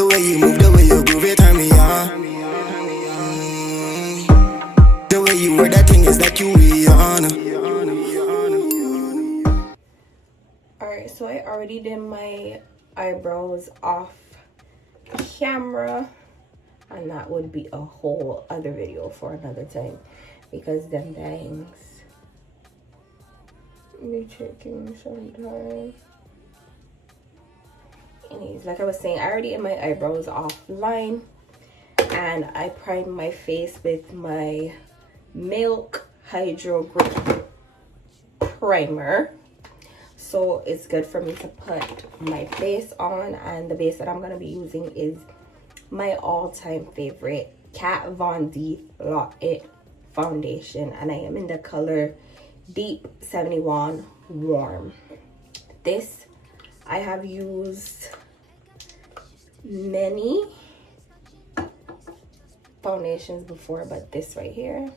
The way you move, the way you groove, it turn me on. The way you wear that thing is like you Rihanna. Alright, so I already did my eyebrows off camera, and that would be a whole other video for another time because them bangs be taking some time. Anyways, like I was saying, I already did my eyebrows offline, and I primed my face with my Milk Hydro Grip primer. So it's good for me to put my base on, and the base that I'm going to be using is my all-time favorite Kat Von D Lock It foundation, and I am in the color Deep 71 Warm. This, I have used many foundations before, but this right here,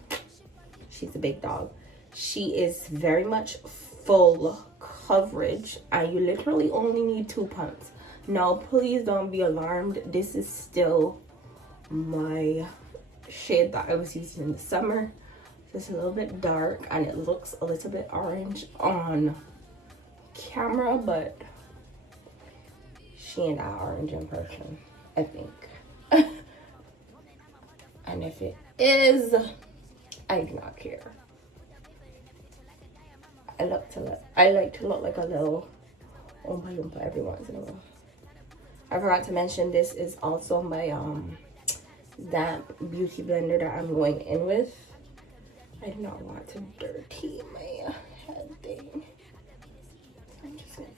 she's a big dog. She is very much full coverage, and you literally only need 2 pumps. Now please don't be alarmed, this is still my shade that I was using in the summer. It's a little bit dark and it looks a little bit orange on camera, but she ain't that orange in person, I think. And if it is, I do not care. I like to look like a little Oompa Loompa every once in a while. I forgot to mention, this is also my damp beauty blender that I'm going in with. I do not want to dirty my head thing. I'm just gonna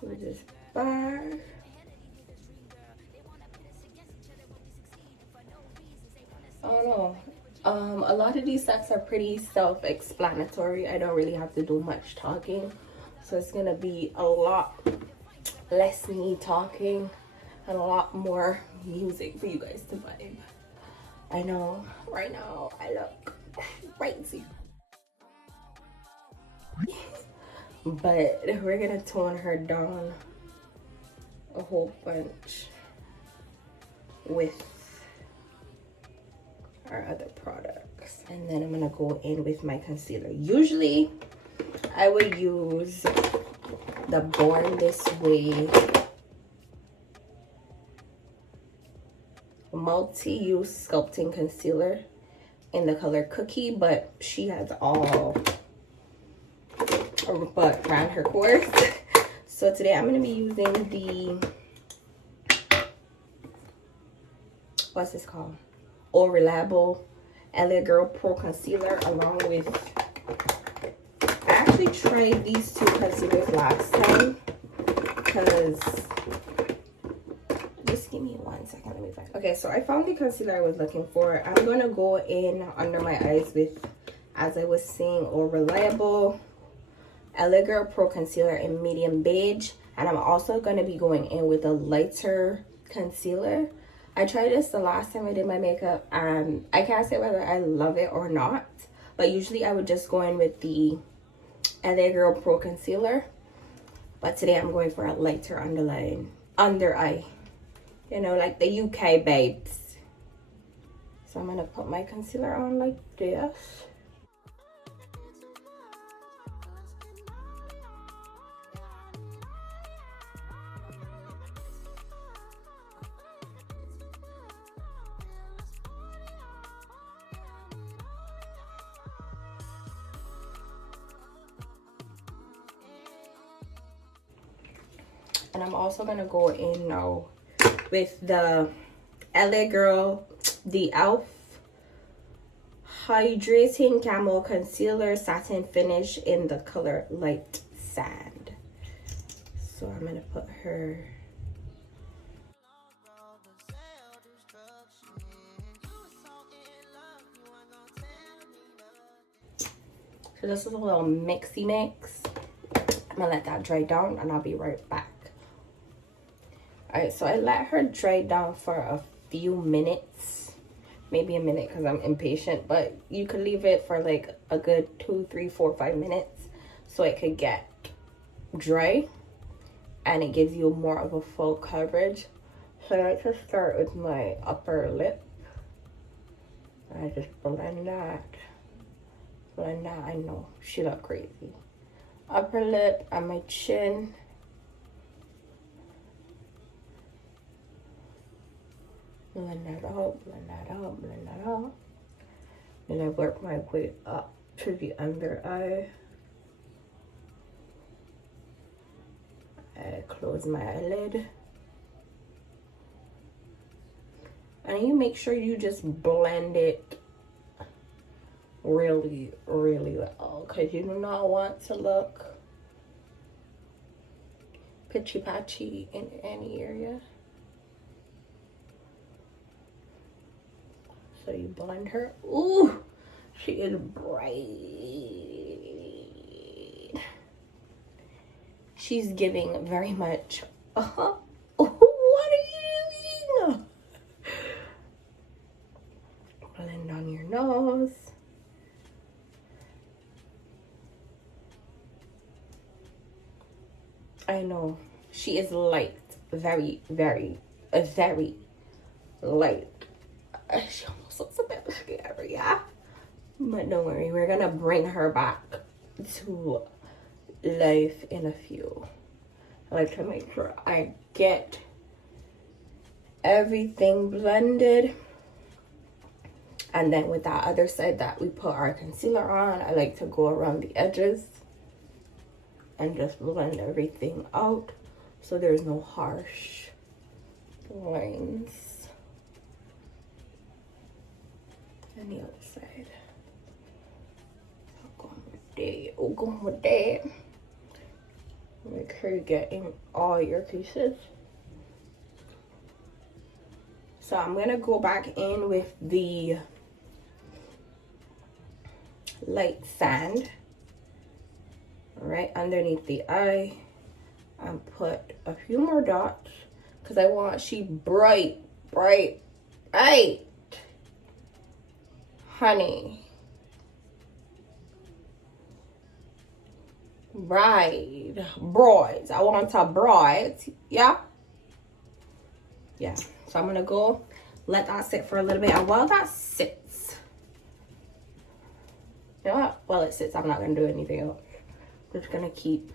put this back. I don't know. A lot of these sets are pretty self-explanatory. I don't really have to do much talking, so it's gonna be a lot less me talking and a lot more music for you guys to vibe. I know right now I look crazy, but we're gonna tone her down a whole bunch with our other products, and then I'm gonna go in with my concealer. Usually I would use the Born This Way multi-use sculpting concealer in the color Cookie, but she has all but ran her course. So today I'm going to be using the, what's this called, All Reliable LA Girl Pro Concealer, along with, I actually tried these 2 concealers last time because, just give me 1 second, let me find. Okay, so I found the concealer I was looking for. I'm going to go in under my eyes with, as I was saying, All Reliable LA Girl Pro Concealer in medium beige, and I'm also going to be going in with a lighter concealer. I tried this the last time I did my makeup, and I can't say whether I love it or not, but usually I would just go in with the LA Girl Pro Concealer, but today I'm going for a lighter under eye, you know, like the UK babes. So I'm going to put my concealer on like this. And I'm also gonna go in now with the LA Girl, the e.l.f. Hydrating Camo Concealer Satin Finish in the color Light Sand. So I'm gonna put her. So this is a little mixy mix. I'm gonna let that dry down and I'll be right back. Alright, so I let her dry down for a few minutes, maybe a minute because I'm impatient, but you could leave it for like a good 2, 3, 4, 5 minutes so it could get dry. and it gives you more of a full coverage. So I like to start with my upper lip. I just blend that. I know she look crazy. Upper lip and my chin. Blend that out, blend that out, blend that out. Then I work my way up to the under eye. I close my eyelid. And you make sure you just blend it really, really well, because you do not want to look pitchy patchy in any area. So you blend her. Ooh, she is bright. She's giving very much. What are you doing? Blend on your nose. I know she is light, very, very, very light. She almost looks a bit scary, yeah. But don't worry, we're gonna bring her back to life in a few. I like to make sure I get everything blended. And then with that other side that we put our concealer on, I like to go around the edges and just blend everything out so there's no harsh lines. And the other side. Going with that. Make sure you're getting all your pieces. So I'm gonna go back in with the light sand right underneath the eye and put a few more dots because I want she bright, honey, bright. I want her bright, yeah. So I'm gonna go let that sit for a little bit, and while that sits, you know what? While it sits, I'm not gonna do anything else. I'm just gonna keep.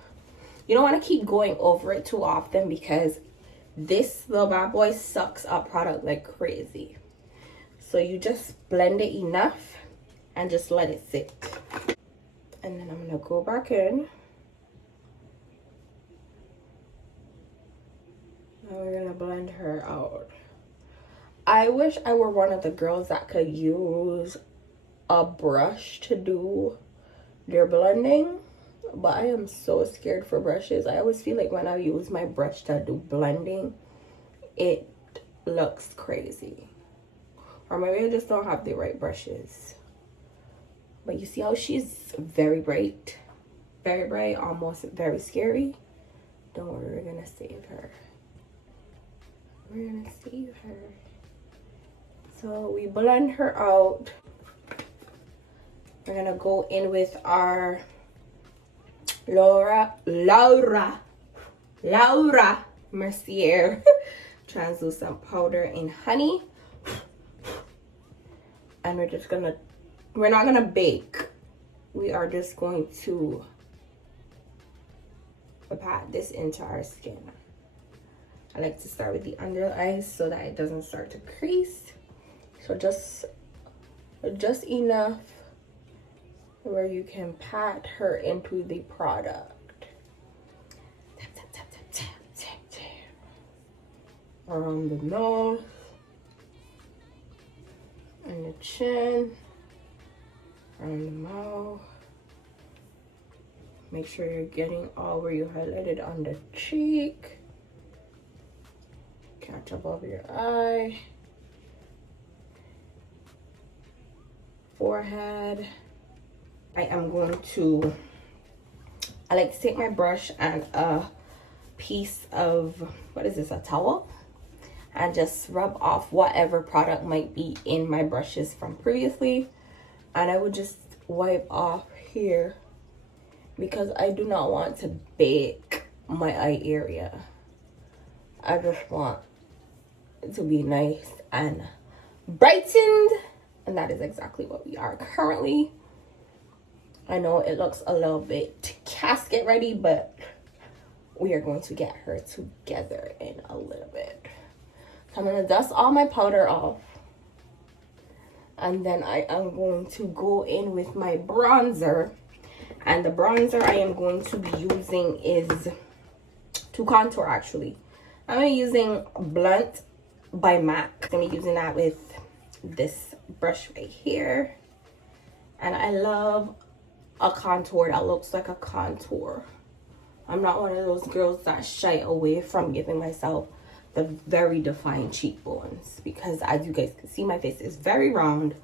You don't want to keep going over it too often because this little bad boy sucks up product like crazy. So you just blend it enough and just let it sit. And then I'm gonna go back in. Now we're gonna blend her out. I wish I were one of the girls that could use a brush to do their blending, but I am so scared for brushes. I always feel like when I use my brush to do blending, it looks crazy. Or maybe I just don't have the right brushes. But you see how she's very bright, almost very scary? Don't worry, we're gonna save her. We're gonna save her. So we blend her out. We're gonna go in with our Laura Mercier translucent powder in honey. And we're not gonna bake. We are just going to pat this into our skin. I like to start with the under eyes so that it doesn't start to crease. So just enough where you can pat her into the product. Around the nose and the chin, around the mouth. Make sure you're getting all where you highlighted on the cheek. Catch above your eye. Forehead. I like to take my brush and a piece of, what is this, a towel? And just rub off whatever product might be in my brushes from previously. And I would just wipe off here because I do not want to bake my eye area. I just want it to be nice and brightened, and that is exactly what we are currently. I know it looks a little bit casket ready, but we are going to get her together in a little bit. So I'm gonna dust all my powder off, and then I am going to go in with my bronzer. And the bronzer I am going to be using is to contour, actually. I'm using Blunt by MAC. I'm using that with this brush right here. And I love a contour that looks like a contour. I'm not one of those girls that shy away from giving myself the very defined cheekbones, because as you guys can see, my face is very round.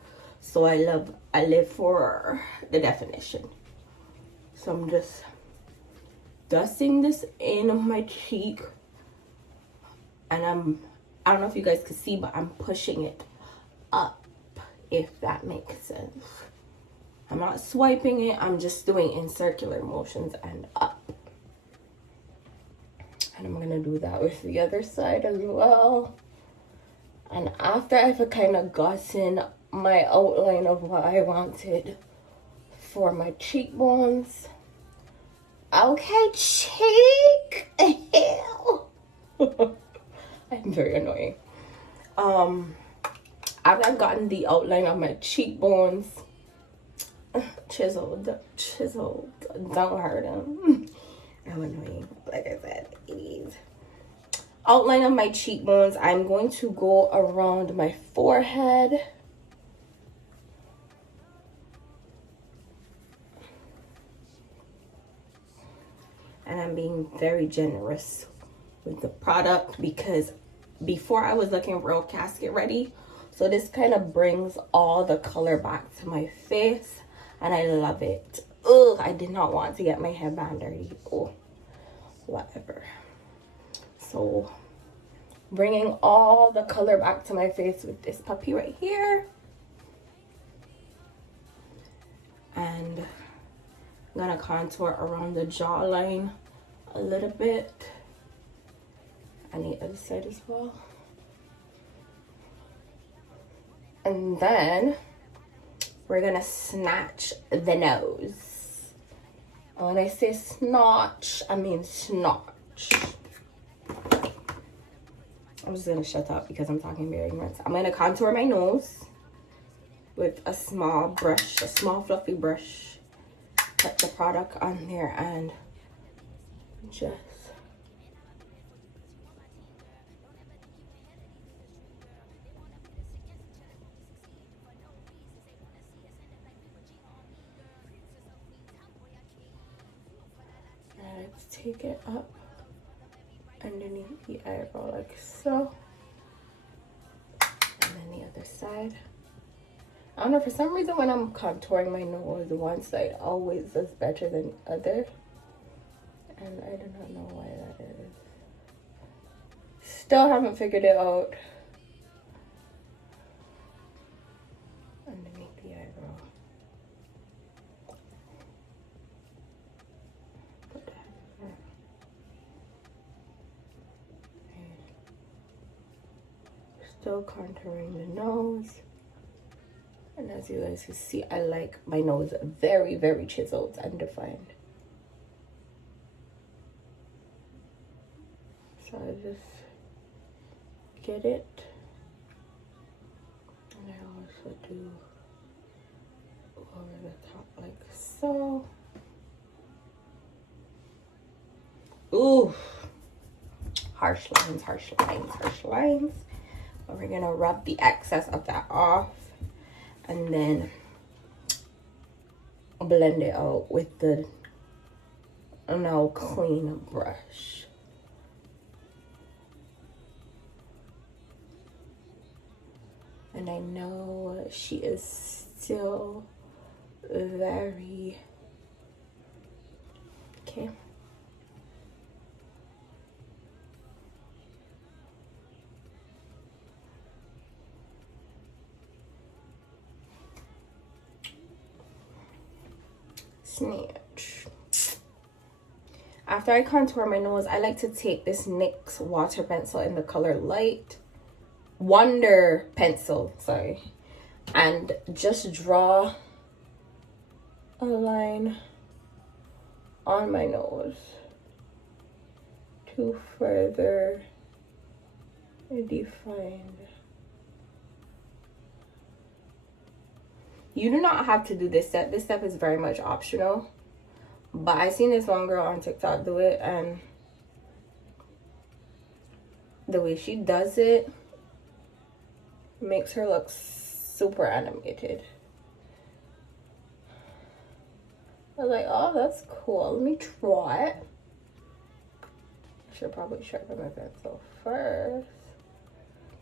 So I live for the definition. So I'm just dusting this in my cheek, and I don't know if you guys can see, but I'm pushing it up, if that makes sense. I'm not swiping it, I'm just doing in circular motions and up. And I'm gonna do that with the other side as well. And after I've kind of gotten my outline of what I wanted for my cheekbones. Okay, cheek. Hell. I'm very annoying. After I've gotten the outline of my cheekbones chiseled, don't hurt them. I'm annoying, like I said, it is. Outline of my cheekbones, I'm going to go around my forehead. And I'm being very generous with the product, because before I was looking real casket ready. So this kind of brings all the color back to my face, and I love it. Ugh, I did not want to get my headband dirty. Oh, whatever. So bringing all the color back to my face with this puppy right here. And I'm gonna contour around the jawline a little bit, and the other side as well. And then we're gonna snatch the nose. And when I say snatch, I mean snatch. I'm just gonna shut up because I'm talking very ignorant. I'm gonna contour my nose with a small brush, a small fluffy brush. Put the product on there and just take it up underneath the eyebrow like so, and then the other side. I don't know, for some reason when I'm contouring my nose, one side always does better than the other, and I do not know why that is. Still haven't figured it out. Underneath the eyebrow. Put that there. Still contouring the nose. And as you guys can see, I like my nose very, very chiseled and defined. So I just get it. And I also do over the top like so. Ooh. Harsh lines, harsh lines, harsh lines. But we're gonna rub the excess of that off. And then blend it out with the now clean brush. And I know she is still very okay. Snatch. after I contour my nose, I like to take this NYX water pencil in the color Light Wonder Pencil, sorry, and just draw a line on my nose to further define. You do not have to do this step. This step is very much optional, but I seen this one girl on TikTok do it, and the way she does it makes her look super animated. I was like, oh, that's cool. Let me try it. I should probably sharpen my pencil first.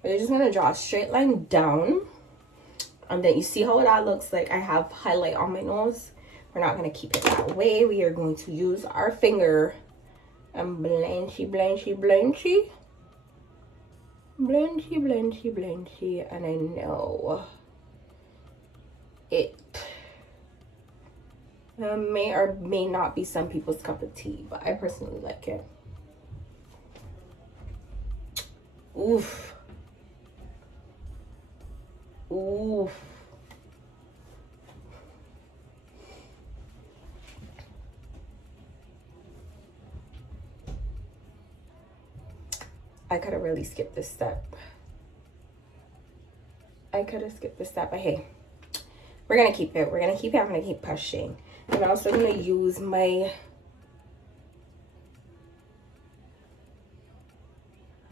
But you're just gonna draw a straight line down, and then you see how that looks like I have highlight on my nose. We're not gonna keep it that way. We are going to use our finger and blanchy, blanchy, blanchy. Blanchy, blanchy, blanchy. And I know it may or may not be some people's cup of tea, but I personally like it. Oof. Oof. I could have really skipped this step. I could have skipped this step, but hey, we're gonna keep it. We're gonna keep it. I'm gonna keep pushing. I'm also gonna use my,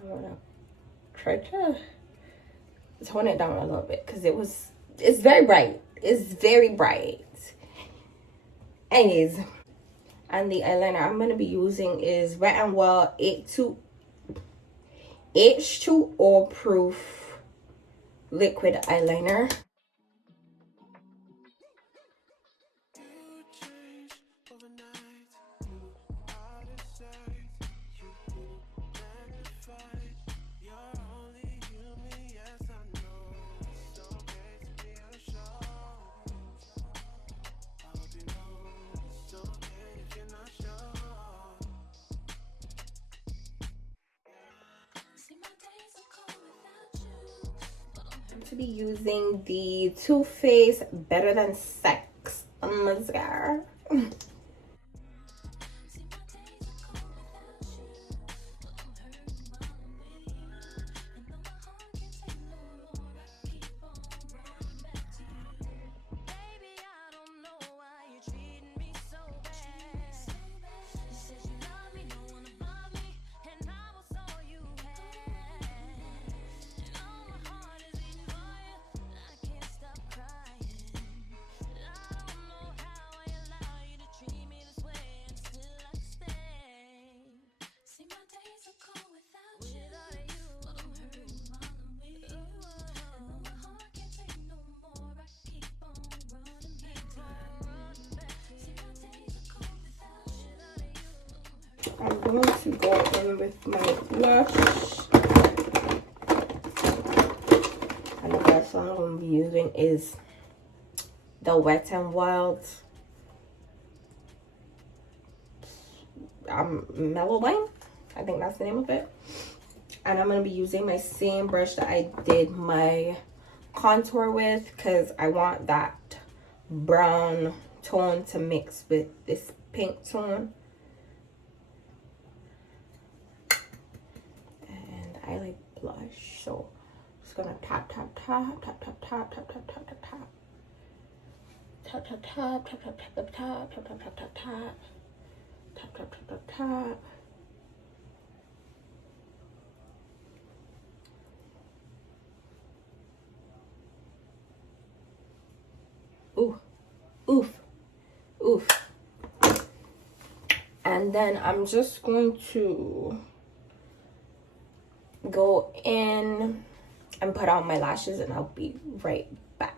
I wanna try to tone it down a little bit because it's very bright. It's very bright. Anyways, and the eyeliner I'm gonna be using is Wet n Wild H2O proof liquid eyeliner. To be using the Too Faced Better Than Sex mascara. I'm going to go in with my blush. And the blush one I'm going to be using is the Wet n Wild Mellow Line. I think that's the name of it. And I'm going to be using my same brush that I did my contour with, because I want that brown tone to mix with this pink tone. I like blush, so I'm just gonna tap, tap, tap, tap, tap, tap, tap, tap, tap, tap, tap. Tap, tap, tap, tap, tap, tap, tap, tap, tap, tap, tap, tap, tap. Tap, tap, tap, tap, tap. Ooh, oof, oof. And then I'm just going to go in and put on my lashes, and I'll be right back.